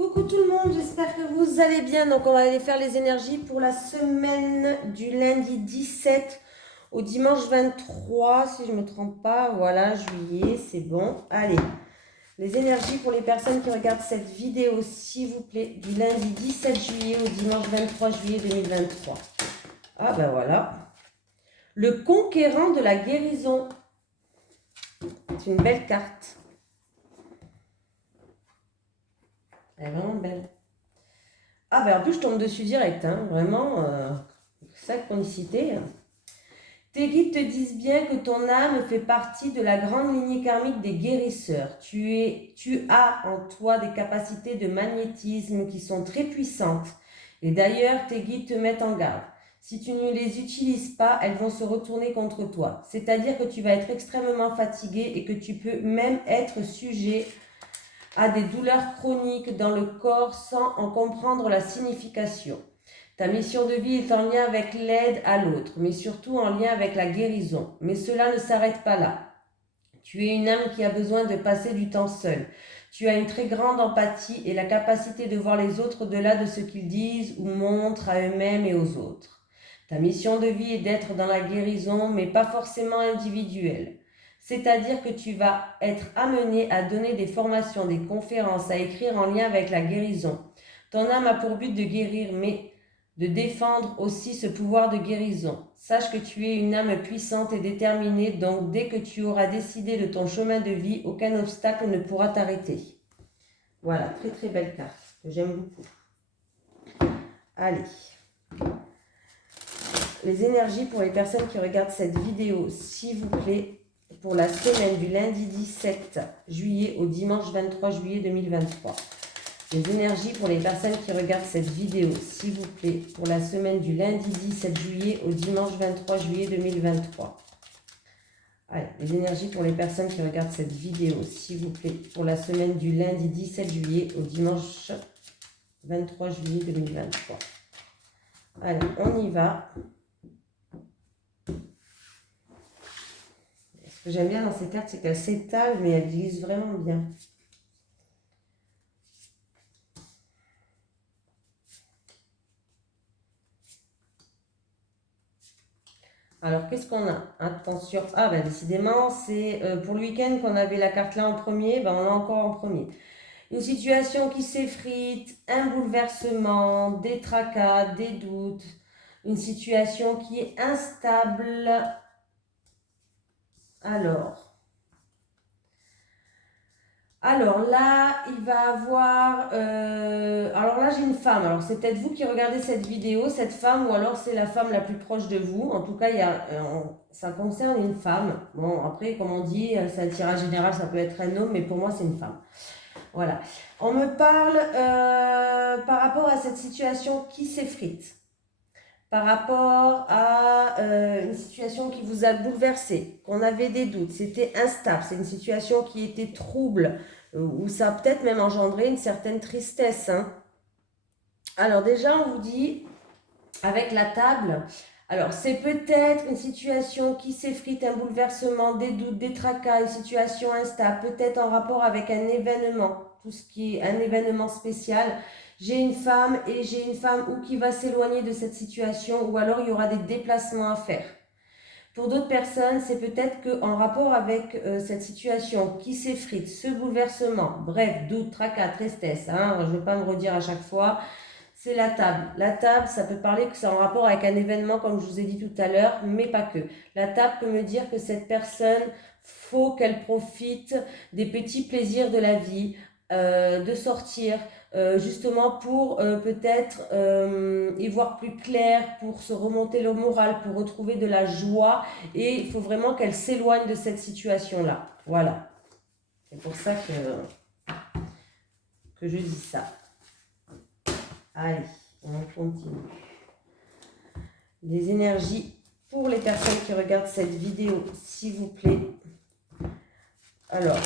Coucou tout le monde, j'espère que vous allez bien. Donc on va aller faire les énergies pour la semaine du lundi 17 au dimanche 23, si je ne me trompe pas. Voilà, juillet, c'est bon. Allez, les énergies pour les personnes qui regardent cette vidéo, s'il vous plaît, du lundi 17 juillet au dimanche 23 juillet 2023. Ah ben voilà. Le conquérant de la guérison. C'est une belle carte. Elle est vraiment belle. Ah ben en plus je tombe dessus direct, hein. Vraiment, synchronicité. Tes guides te disent bien que ton âme fait partie de la grande lignée karmique des guérisseurs. Tu as en toi des capacités de magnétisme qui sont très puissantes. Et d'ailleurs, tes guides te mettent en garde. Si tu ne les utilises pas, elles vont se retourner contre toi. C'est-à-dire que tu vas être extrêmement fatigué et que tu peux même être sujet à des douleurs chroniques dans le corps sans en comprendre la signification. Ta mission de vie est en lien avec l'aide à l'autre, mais surtout en lien avec la guérison. Mais cela ne s'arrête pas là. Tu es une âme qui a besoin de passer du temps seule. Tu as une très grande empathie et la capacité de voir les autres au-delà de ce qu'ils disent ou montrent à eux-mêmes et aux autres. Ta mission de vie est d'être dans la guérison, mais pas forcément individuelle. C'est-à-dire que tu vas être amené à donner des formations, des conférences, à écrire en lien avec la guérison. Ton âme a pour but de guérir, mais de défendre aussi ce pouvoir de guérison. Sache que tu es une âme puissante et déterminée, donc dès que tu auras décidé de ton chemin de vie, aucun obstacle ne pourra t'arrêter. Voilà, très très belle carte, que j'aime beaucoup. Allez. Les énergies pour les personnes qui regardent cette vidéo, s'il vous plaît, pour la semaine du lundi 17 juillet au dimanche 23 juillet 2023. Les énergies pour les personnes qui regardent cette vidéo, s'il vous plaît, pour la semaine du lundi 17 juillet au dimanche 23 juillet 2023. Allez, les énergies pour les personnes qui regardent cette vidéo, s'il vous plaît, pour la semaine du lundi 17 juillet au dimanche 23 juillet 2023. Allez, on y va. Ce que j'aime bien dans ces cartes, c'est qu'elles s'étalent, mais elles glissent vraiment bien. Alors, qu'est-ce qu'on a? Attention. Ah, ben décidément, c'est pour le week-end qu'on avait la carte là en premier, ben on l'a encore en premier. Une situation qui s'effrite, un bouleversement, des tracas, des doutes, une situation qui est instable. Alors là, il va avoir... alors là, j'ai une femme. Alors c'est peut-être vous qui regardez cette vidéo, cette femme, ou alors c'est la femme la plus proche de vous. En tout cas, ça concerne une femme. Bon, après, comme on dit, c'est un tirage général, ça peut être un homme, mais pour moi, c'est une femme. Voilà. On me parle par rapport à cette situation qui s'effrite. Par rapport à une situation qui vous a bouleversé, qu'on avait des doutes, c'était instable, c'est une situation qui était trouble, où ça a peut-être même engendré une certaine tristesse. Hein. Alors déjà, on vous dit, avec la table, alors c'est peut-être une situation qui s'effrite, un bouleversement, des doutes, des tracas, une situation instable, peut-être en rapport avec un événement, tout ce qui est un événement spécial. J'ai une femme et j'ai une femme ou qui va s'éloigner de cette situation ou alors il y aura des déplacements à faire. Pour d'autres personnes, c'est peut-être qu'en rapport avec cette situation qui s'effrite, ce bouleversement, bref, doute, tracas, tristesse, hein, je ne veux pas me redire à chaque fois, c'est la table. La table, ça peut parler que c'est en rapport avec un événement comme je vous ai dit tout à l'heure, mais pas que. La table peut me dire que cette personne, faut qu'elle profite des petits plaisirs de la vie, de sortir, justement pour peut-être y voir plus clair, pour se remonter le moral, pour retrouver de la joie. Et il faut vraiment qu'elle s'éloigne de cette situation-là. Voilà. C'est pour ça que je dis ça. Allez, on continue. Les énergies pour les personnes qui regardent cette vidéo, s'il vous plaît. Alors,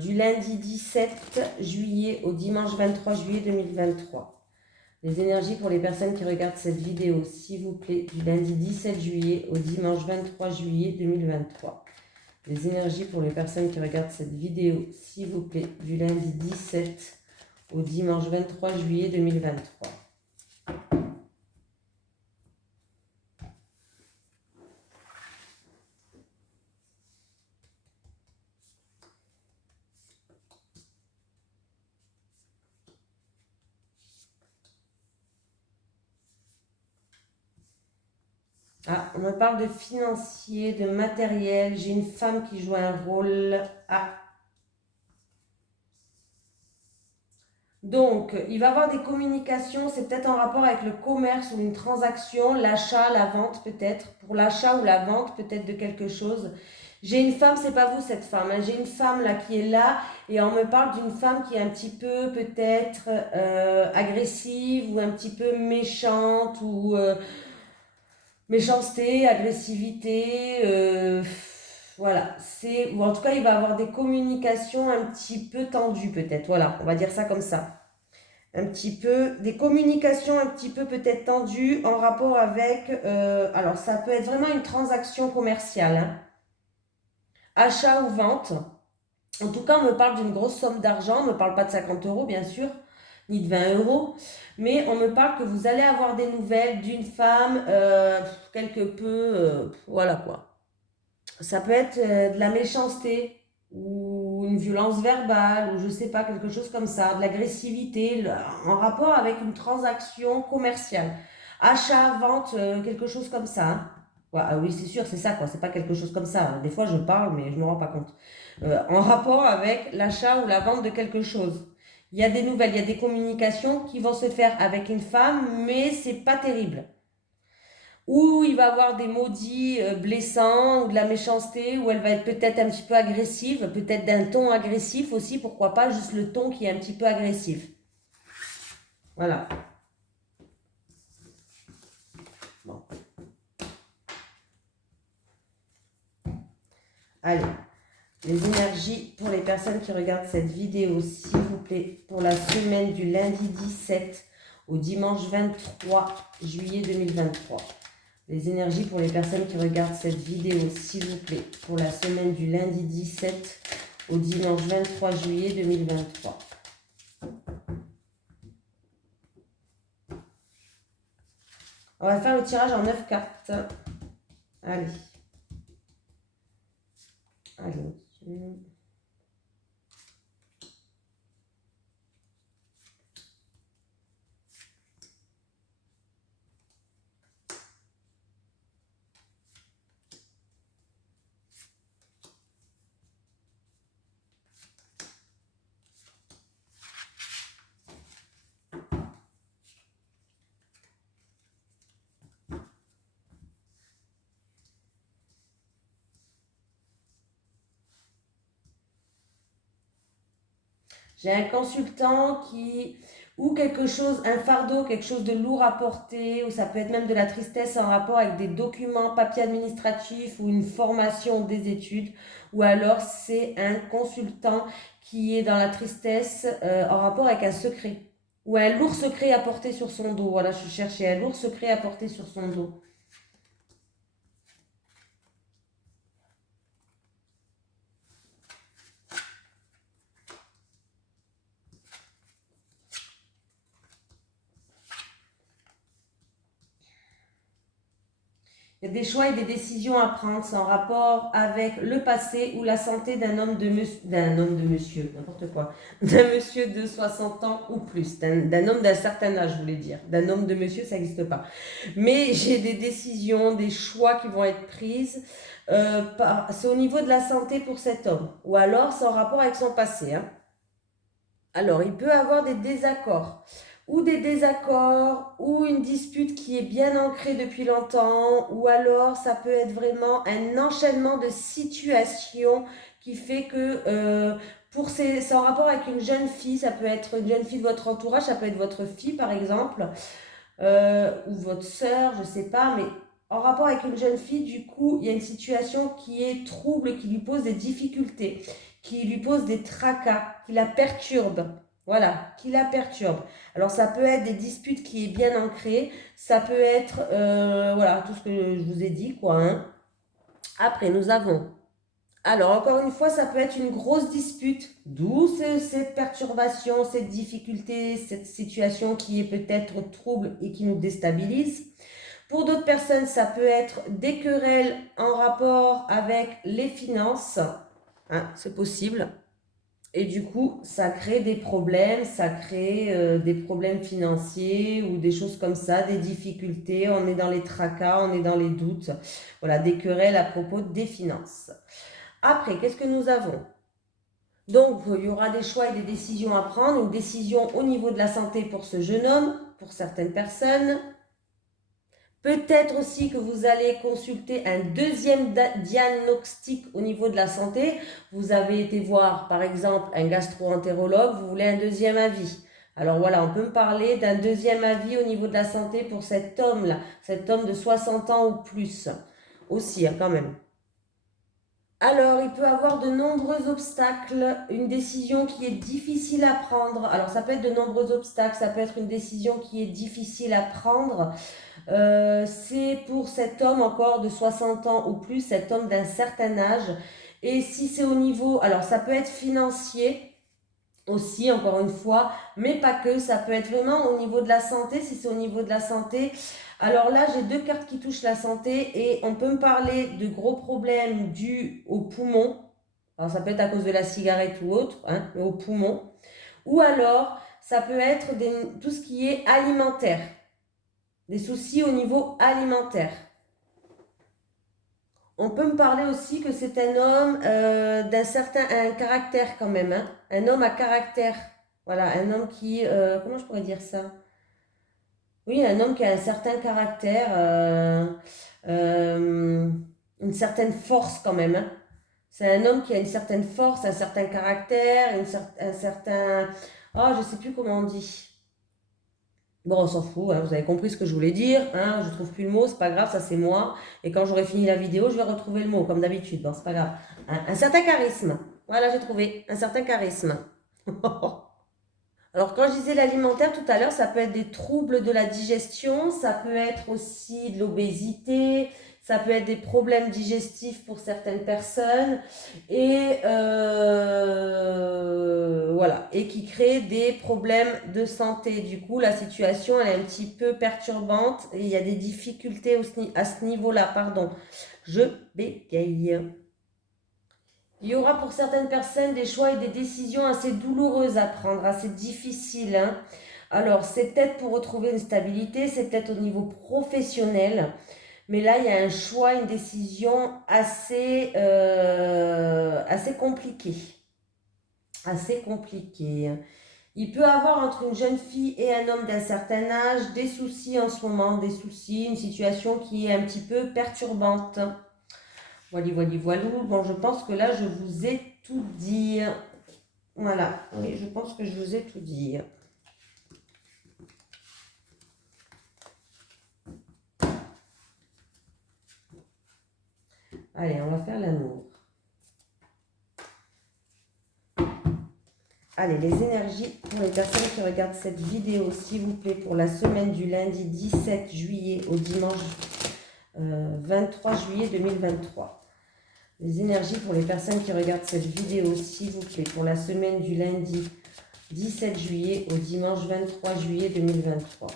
du lundi 17 juillet au dimanche 23 juillet 2023. Les énergies pour les personnes qui regardent cette vidéo, s'il vous plaît, du lundi 17 juillet au dimanche 23 juillet 2023. Les énergies pour les personnes qui regardent cette vidéo, s'il vous plaît, du lundi 17 au dimanche 23 juillet 2023. Ah, on me parle de financier, de matériel. J'ai une femme qui joue un rôle. Ah. Donc, il va y avoir des communications, c'est peut-être en rapport avec le commerce ou une transaction, l'achat, la vente peut-être, pour l'achat ou la vente peut-être de quelque chose. J'ai une femme, c'est pas vous cette femme, hein. J'ai une femme là qui est là et on me parle d'une femme qui est un petit peu peut-être agressive ou un petit peu méchante ou méchanceté, agressivité, voilà. C'est, ou en tout cas, il va avoir des communications un petit peu tendues peut-être, voilà, on va dire ça comme ça. Un petit peu, des communications un petit peu peut-être tendues en rapport avec, alors ça peut être vraiment une transaction commerciale, hein. Achat ou vente. En tout cas, on me parle d'une grosse somme d'argent, on ne me parle pas de 50 euros bien sûr, ni de 20 euros, mais on me parle que vous allez avoir des nouvelles d'une femme quelque peu, voilà quoi. Ça peut être de la méchanceté ou une violence verbale ou je sais pas, quelque chose comme ça, de l'agressivité en rapport avec une transaction commerciale. Achat, vente, quelque chose comme ça, hein. Ouais, ah oui, c'est sûr, c'est ça quoi, c'est pas quelque chose comme ça. Des fois je parle mais je me rends pas compte. En rapport avec l'achat ou la vente de quelque chose. Il y a des nouvelles, il y a des communications qui vont se faire avec une femme, mais c'est pas terrible. Ou il va avoir des maudits blessants ou de la méchanceté, ou elle va être peut-être un petit peu agressive, peut-être d'un ton agressif aussi, pourquoi pas juste le ton qui est un petit peu agressif. Voilà. Bon. Allez, les énergies pour les personnes qui regardent cette vidéo, s'il vous plaît, pour la semaine du lundi 17 au dimanche 23 juillet 2023. Les énergies pour les personnes qui regardent cette vidéo, s'il vous plaît, pour la semaine du lundi 17 au dimanche 23 juillet 2023. On va faire le tirage en 9 cartes. Allez. Allez. J'ai un consultant qui, ou quelque chose, un fardeau, quelque chose de lourd à porter, ou ça peut être même de la tristesse en rapport avec des documents, papiers administratifs ou une formation des études, ou alors c'est un consultant qui est dans la tristesse en rapport avec un secret, ou un lourd secret à porter sur son dos. Voilà, je cherchais un lourd secret à porter sur son dos. Il y a des choix et des décisions à prendre, c'est en rapport avec le passé ou la santé d'un homme de monsieur, n'importe quoi, d'un monsieur de 60 ans ou plus, d'un homme d'un certain âge, je voulais dire. D'un homme de monsieur, ça n'existe pas. Mais j'ai des décisions, des choix qui vont être prises. C'est au niveau de la santé pour cet homme. Ou alors, c'est en rapport avec son passé, hein. Alors, il peut avoir des désaccords, ou une dispute qui est bien ancrée depuis longtemps, ou alors ça peut être vraiment un enchaînement de situations qui fait que c'est en rapport avec une jeune fille, ça peut être une jeune fille de votre entourage, ça peut être votre fille par exemple, ou votre sœur, je sais pas, mais en rapport avec une jeune fille, du coup, il y a une situation qui est trouble, qui lui pose des difficultés, qui lui pose des tracas, qui la perturbe. Voilà, qui la perturbe. Alors ça peut être des disputes qui est bien ancrées, ça peut être, voilà, tout ce que je vous ai dit, quoi, hein. Après, nous avons Alors, encore une fois, ça peut être une grosse dispute, d'où cette perturbation, cette difficulté, cette situation qui est peut-être trouble et qui nous déstabilise. Pour d'autres personnes, ça peut être des querelles en rapport avec les finances, hein, c'est possible. Et du coup, ça crée des problèmes, ça crée des problèmes financiers ou des choses comme ça, des difficultés, on est dans les tracas, on est dans les doutes. Voilà, des querelles à propos des finances. Après, qu'est-ce que nous avons? Donc, il y aura des choix et des décisions à prendre. Une décision au niveau de la santé pour ce jeune homme, pour certaines personnes. Peut-être aussi que vous allez consulter un deuxième diagnostic au niveau de la santé. Vous avez été voir, par exemple, un gastro-entérologue, vous voulez un deuxième avis. Alors voilà, on peut me parler d'un deuxième avis au niveau de la santé pour cet homme-là, cet homme de 60 ans ou plus. Aussi, hein, quand même. Alors, il peut avoir de nombreux obstacles, une décision qui est difficile à prendre. Alors, ça peut être de nombreux obstacles, ça peut être une décision qui est difficile à prendre. C'est pour cet homme encore de 60 ans ou plus, cet homme d'un certain âge. Et si c'est au niveau, alors ça peut être financier aussi, encore une fois, mais pas que, ça peut être vraiment au niveau de la santé. Si c'est au niveau de la santé, alors là, j'ai deux cartes qui touchent la santé et on peut me parler de gros problèmes dus aux poumons. Alors, ça peut être à cause de la cigarette ou autre, hein, mais aux poumons. Ou alors, ça peut être tout ce qui est alimentaire. Des soucis au niveau alimentaire. On peut me parler aussi que c'est un homme d'un certain caractère quand même, hein, un homme à caractère. Voilà, un homme qui, comment je pourrais dire ça? Oui, un homme qui a un certain caractère, euh, une certaine force quand même, hein. C'est un homme qui a une certaine force, un certain caractère, un certain... Oh, je sais plus comment on dit. Bon, on s'en fout, hein, vous avez compris ce que je voulais dire, hein, je trouve plus le mot, c'est pas grave, ça c'est moi. Et quand j'aurai fini la vidéo, je vais retrouver le mot, comme d'habitude, bon, c'est pas grave. Un certain charisme, voilà, j'ai trouvé, un certain charisme. Alors, quand je disais l'alimentaire tout à l'heure, ça peut être des troubles de la digestion, ça peut être aussi de l'obésité, ça peut être des problèmes digestifs pour certaines personnes, et voilà, et qui créent des problèmes de santé. Du coup, la situation elle est un petit peu perturbante et il y a des difficultés à ce niveau-là. Pardon, je bégaye. Il y aura pour certaines personnes des choix et des décisions assez douloureuses à prendre, assez difficiles, hein. Alors, c'est peut-être pour retrouver une stabilité, c'est peut-être au niveau professionnel, mais là, il y a un choix, une décision assez compliquée. Assez compliquée. Il peut avoir entre une jeune fille et un homme d'un certain âge des soucis en ce moment, des soucis, une situation qui est un petit peu perturbante. Voilà, voilà, voilà. Bon, je pense que là, je vous ai tout dit. Voilà, oui, je pense que je vous ai tout dit. Allez, on va faire l'amour. Allez, les énergies pour les personnes qui regardent cette vidéo, s'il vous plaît, pour la semaine du lundi 17 juillet au dimanche 23 juillet 2023. Les énergies pour les personnes qui regardent cette vidéo, s'il vous plaît, pour la semaine du lundi 17 juillet au dimanche 23 juillet 2023.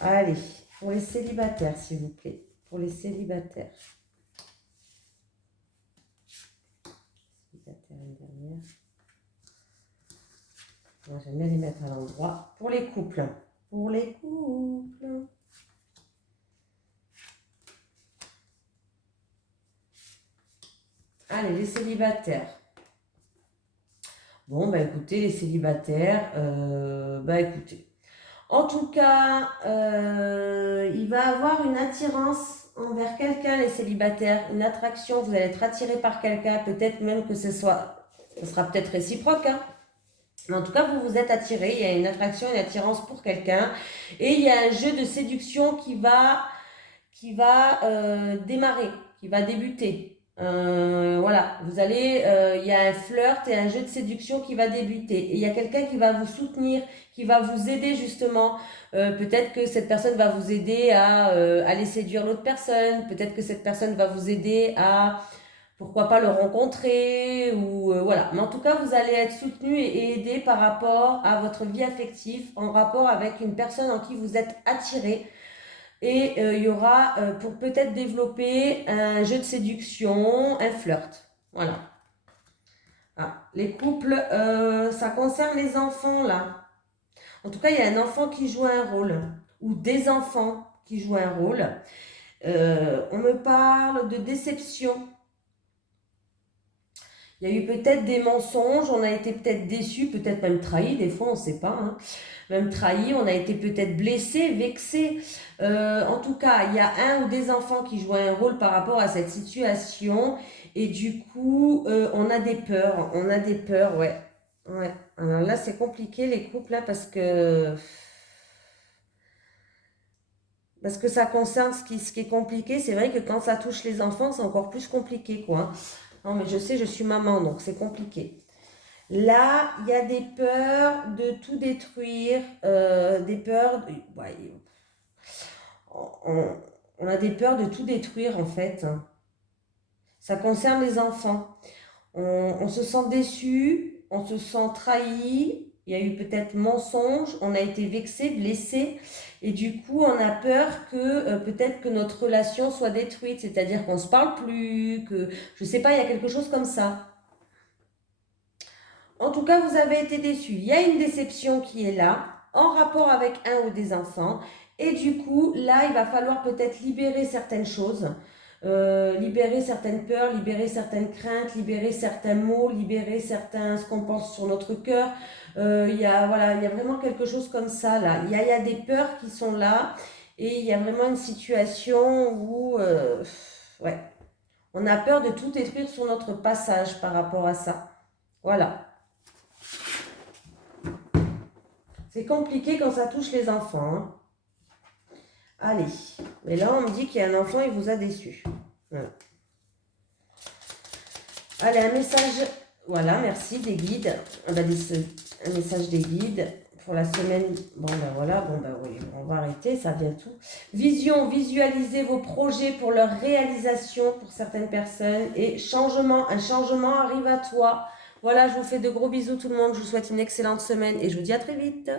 Allez, pour les célibataires, s'il vous plaît. Pour les célibataires. Célibataire, une dernière. Moi, j'aime bien les mettre à l'endroit. Pour les couples. Pour les couples. Allez, les célibataires. Bon, bah écoutez, les célibataires, écoutez. En tout cas, il va avoir une attirance envers quelqu'un, les célibataires, une attraction, vous allez être attiré par quelqu'un, peut-être même que ce sera peut-être réciproque, hein. Mais en tout cas, vous vous êtes attiré, il y a une attraction, une attirance pour quelqu'un, et il y a un jeu de séduction qui va démarrer, qui va débuter. Voilà, il y a un flirt et un jeu de séduction qui va débuter. Et il y a quelqu'un qui va vous soutenir, qui va vous aider justement. Peut-être que cette personne va vous aider à aller séduire l'autre personne. Peut-être que cette personne va vous aider à, pourquoi pas, le rencontrer. Ou voilà. Mais en tout cas, vous allez être soutenu et aidé par rapport à votre vie affective, en rapport avec une personne en qui vous êtes attiré. Et il y aura pour peut-être développer un jeu de séduction, un flirt. Voilà. Ah, les couples, ça concerne les enfants là. En tout cas, il y a un enfant qui joue un rôle ou des enfants qui jouent un rôle. On me parle de déception. Il y a eu peut-être des mensonges, on a été peut-être déçus, peut-être même trahis, des fois on ne sait pas, hein. Même trahi, on a été peut-être blessé, vexé. En tout cas, il y a un ou des enfants qui jouent un rôle par rapport à cette situation. Et du coup, on a des peurs. On a des peurs, ouais. Ouais. Alors là, c'est compliqué les couples, là, parce que ça concerne ce qui est compliqué. C'est vrai que quand ça touche les enfants, c'est encore plus compliqué, quoi. Non, mais je sais, je suis maman, donc c'est compliqué. Là, il y a des peurs de tout détruire, des peurs. Ouais, on, on a des peurs de tout détruire en fait. Ça concerne les enfants. On se sent déçu, on se sent trahi. Il y a eu peut-être mensonge, on a été vexé, blessé, et du coup on a peur que peut-être que notre relation soit détruite, c'est-à-dire qu'on se parle plus, que je sais pas, il y a quelque chose comme ça. En tout cas, vous avez été déçu. Il y a une déception qui est là, en rapport avec un ou des enfants. Et du coup, là, il va falloir peut-être libérer certaines choses, libérer certaines peurs, libérer certaines craintes, libérer certains mots, libérer ce qu'on pense sur notre cœur. Voilà, il y a vraiment quelque chose comme ça, là. Il y a des peurs qui sont là. Et il y a vraiment une situation où, ouais, on a peur de tout détruire sur notre passage par rapport à ça. Voilà. C'est compliqué quand ça touche les enfants, hein. Allez. Mais là, on me dit qu'il y a un enfant, il vous a déçu. Voilà. Allez, un message. Voilà, merci des guides. Un message des guides pour la semaine. Bon, ben voilà. Bon, ben oui, on va arrêter, ça vient tout. Vision, visualisez vos projets pour leur réalisation pour certaines personnes. Et changement, un changement arrive à toi. Voilà, je vous fais de gros bisous tout le monde. Je vous souhaite une excellente semaine et je vous dis à très vite.